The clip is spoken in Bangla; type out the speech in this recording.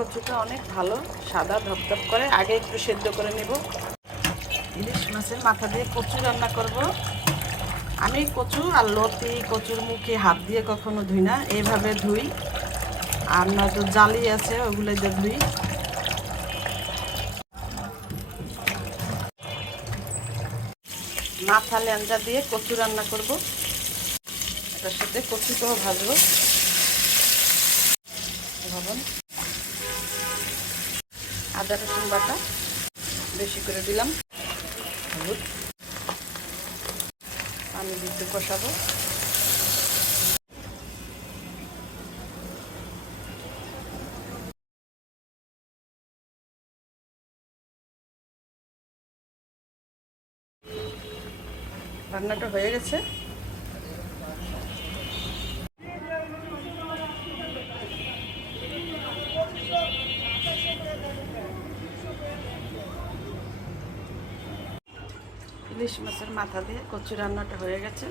কচুটা অনেক ভালো, সাদা ধপধপ করে। আগে একটু সেদ্ধ করে নেব। ইলিশ মাছের মাথা দিয়ে কচু রান্না করব। আমি কচু আর লতি, কচুর মুখে হাত দিয়ে কখনো ধুই না, এইভাবে ধুই। আর নয়তো জালি আছে, ওগুলো দিয়ে ধুই। মাথা ল্যাঞ্জা দিয়ে কচু রান্না করব। এটার সাথে কচুটাও ভাজবো। লবণ, আদা রসুন বাটা বেশি করে দিলাম, হলুদ, পানি দিয়ে কষাবো। রান্নাটা হয়ে গেছে। ইলিশ মাছের মাথা দিয়ে কচু রান্নাটা হয়ে গেছে।